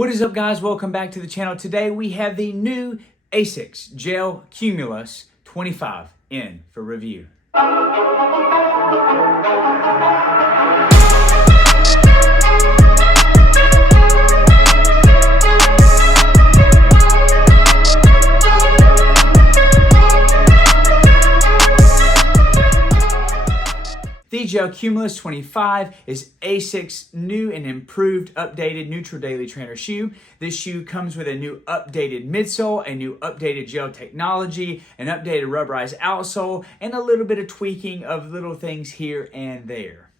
What is up, guys? Welcome back to the channel. Today we have the new Asics Gel-Cumulus 25 in for review. The Gel-Cumulus 25 is Asics' new and improved updated neutral daily trainer shoe. This shoe comes with a new updated midsole, a new updated gel technology, an updated rubberized outsole, and a little bit of tweaking of little things here and there.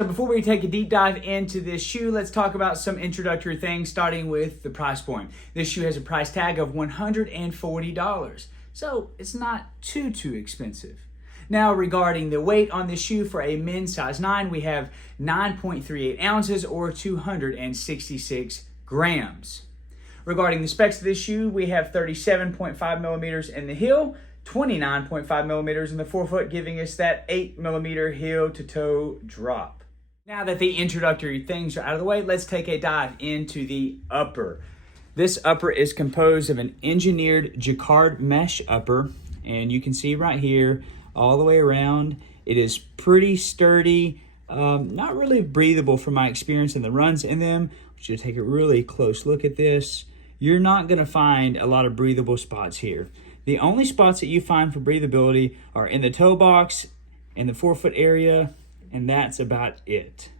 So before we take a deep dive into this shoe, let's talk about some introductory things, starting with the price point. This shoe has a price tag of $140, so it's not too expensive. Now, regarding the weight on this shoe, for a men's size 9, we have 9.38 ounces or 266 grams. Regarding the specs of this shoe, we have 37.5 millimeters in the heel, 29.5 millimeters in the forefoot, giving us that 8 millimeter heel to toe drop. Now that the introductory things are out of the way, let's take a dive into the upper. This upper is composed of an engineered jacquard mesh upper, and you can see right here, all the way around. It is pretty sturdy, not really breathable from my experience in the runs in them. I want you to take a really close look at this. You're not gonna find a lot of breathable spots here. The only spots that you find for breathability are in the toe box, in the forefoot area, and that's about it.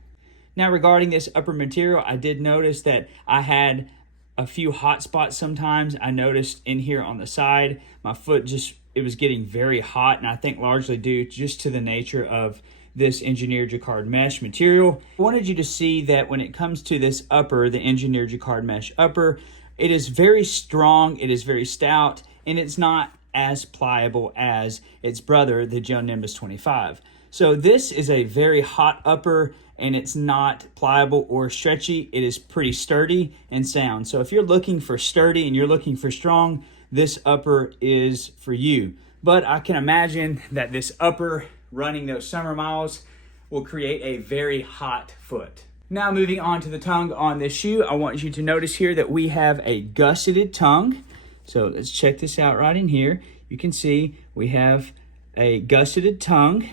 Now, regarding this upper material, I did notice that I had a few hot spots sometimes. I noticed in here on the side, my foot it was getting very hot, and I think largely due just to the nature of this engineered jacquard mesh material. I wanted you to see that when it comes to this upper, the engineered jacquard mesh upper, it is very strong, it is very stout, and it's not as pliable as its brother, the Gel-Nimbus 25. So this is a very hot upper, and it's not pliable or stretchy. It is pretty sturdy and sound. So if you're looking for sturdy and you're looking for strong, this upper is for you. But I can imagine that this upper, running those summer miles, will create a very hot foot. Now, moving on to the tongue on this shoe, I want you to notice here that we have a gusseted tongue. So let's check this out right in here. You can see we have a gusseted tongue.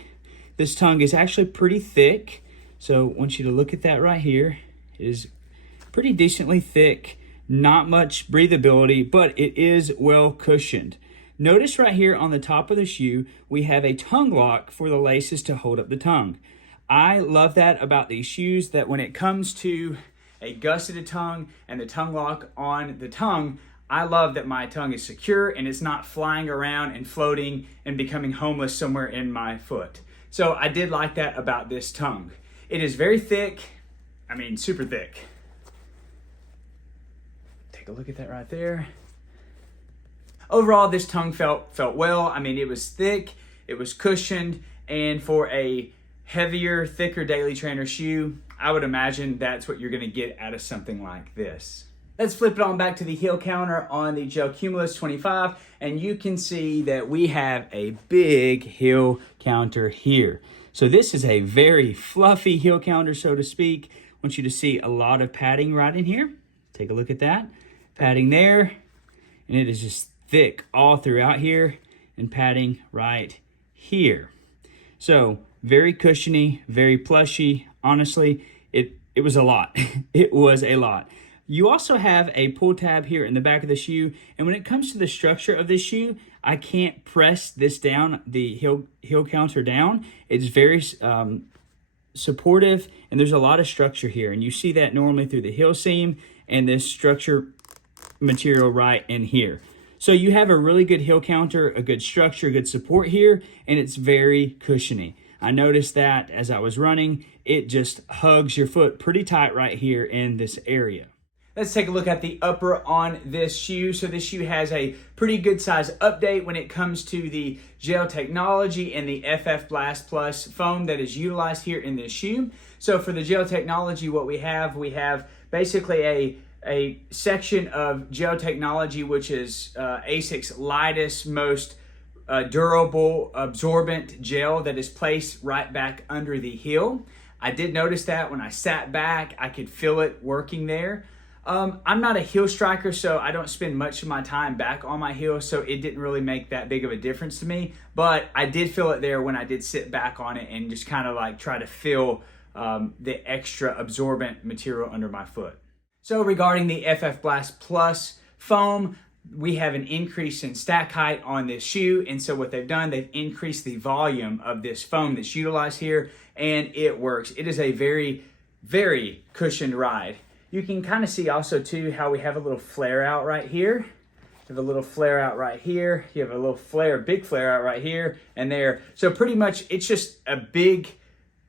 This tongue is actually pretty thick. So I want you to look at that right here. It is pretty decently thick. Not much breathability, but it is well cushioned. Notice right here on the top of the shoe, we have a tongue lock for the laces to hold up the tongue. I love that about these shoes, that when it comes to a gusseted tongue and the tongue lock on the tongue, I love that my tongue is secure and it's not flying around and floating and becoming homeless somewhere in my foot. So I did like that about this tongue. It is very thick, I mean super thick. Take a look at that right there. Overall, this tongue felt well. I mean, it was thick, it was cushioned, and for a heavier, thicker daily trainer shoe, I would imagine that's what you're gonna get out of something like this. Let's flip it on back to the heel counter on the Gel-Cumulus 25, and you can see that we have a big heel counter here. So this is a very fluffy heel counter, so to speak. I want you to see a lot of padding right in here. Take a look at that. Padding there, and it is just thick all throughout here, and padding right here. So very cushiony, very plushy. Honestly, it was a lot. It was a lot. You also have a pull tab here in the back of the shoe, and when it comes to the structure of this shoe, I can't press this down, the heel counter down. It's very supportive, and there's a lot of structure here, and you see that normally through the heel seam and this structure material right in here. So you have a really good heel counter, a good structure, good support here, and it's very cushiony. I noticed that as I was running, it just hugs your foot pretty tight right here in this area. Let's take a look at the upper on this shoe. So this shoe has a pretty good size update when it comes to the gel technology and the FF Blast Plus foam that is utilized here in this shoe. So for the gel technology, what we have basically a section of gel technology, which is Asics' lightest, most durable, absorbent gel that is placed right back under the heel. I did notice that when I sat back, I could feel it working there. I'm not a heel striker, so I don't spend much of my time back on my heel, so it didn't really make that big of a difference to me. But I did feel it there when I did sit back on it and just kind of like try to feel the extra absorbent material under my foot. So regarding the FF Blast Plus foam, we have an increase in stack height on this shoe, and so what they've done, they've increased the volume of this foam that's utilized here, and it works. It is a very, very cushioned ride. You can kind of see also too how we have a little flare out right here. You have a little flare out right here. You have a little flare, big flare out right here and there. So pretty much it's just a big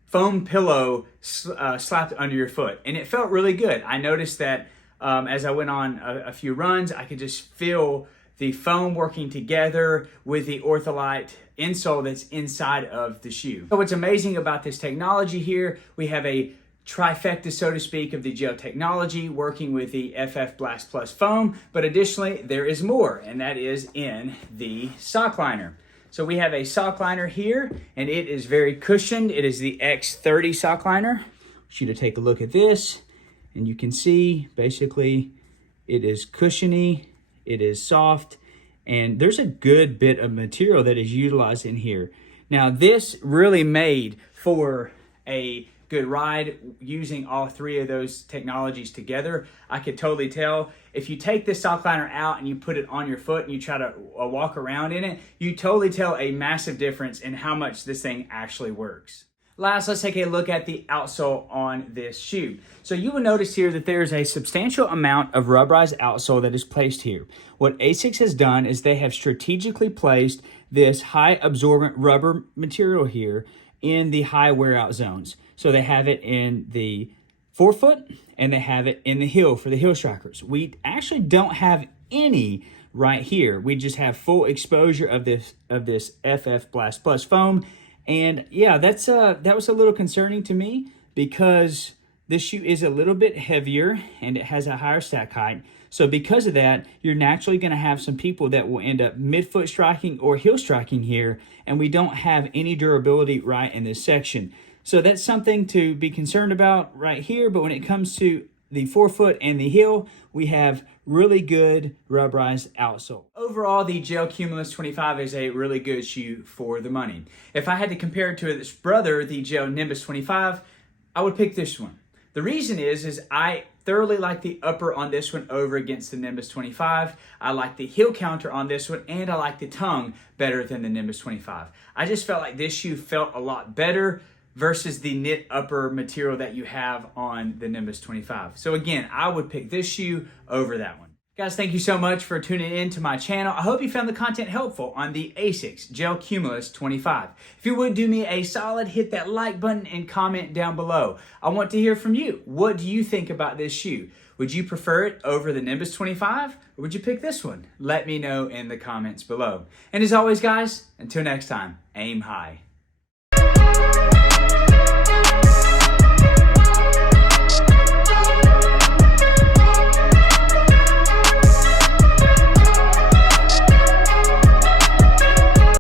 foam pillow slapped under your foot, and it felt really good. I noticed that as I went on a few runs, I could just feel the foam working together with the Ortholite insole that's inside of the shoe. So what's amazing about this technology here, we have a trifecta, so to speak, of the gel technology working with the FF Blast Plus foam, but additionally there is more, and that is in the sock liner. So we have a sock liner here, and it is very cushioned. It is the X30 sock liner. I want you to take a look at this, and you can see basically it is cushiony, it is soft, and there's a good bit of material that is utilized in here. Now this really made for a good ride using all three of those technologies together. I could totally tell if you take this sock liner out and you put it on your foot and you try to walk around in it, you totally tell a massive difference in how much this thing actually works. Last, let's take a look at the outsole on this shoe. So you will notice here that there's a substantial amount of rubberized outsole that is placed here. What Asics has done is they have strategically placed this high absorbent rubber material here in the high wear out zones. So they have it in the forefoot and they have it in the heel for the heel strikers. We actually don't have any right here. We just have full exposure of this FF Blast Plus foam. And yeah, that was a little concerning to me because this shoe is a little bit heavier and it has a higher stack height. So because of that, you're naturally going to have some people that will end up midfoot striking or heel striking here, and we don't have any durability right in this section. So that's something to be concerned about right here, but when it comes to the forefoot and the heel, we have really good rubberized outsole. Overall, the Gel-Cumulus 25 is a really good shoe for the money. If I had to compare it to its brother, the Gel-Nimbus 25, I would pick this one. The reason is I thoroughly like the upper on this one over against the Nimbus 25. I like the heel counter on this one, and I like the tongue better than the Nimbus 25. I just felt like this shoe felt a lot better versus the knit upper material that you have on the Nimbus 25. So again, I would pick this shoe over that one. Guys, thank you so much for tuning in to my channel. I hope you found the content helpful on the Asics Gel-Cumulus 25. If you would do me a solid, hit that like button and comment down below. I want to hear from you. What do you think about this shoe? Would you prefer it over the Nimbus 25 or would you pick this one? Let me know in the comments below. And as always, guys, until next time, aim high.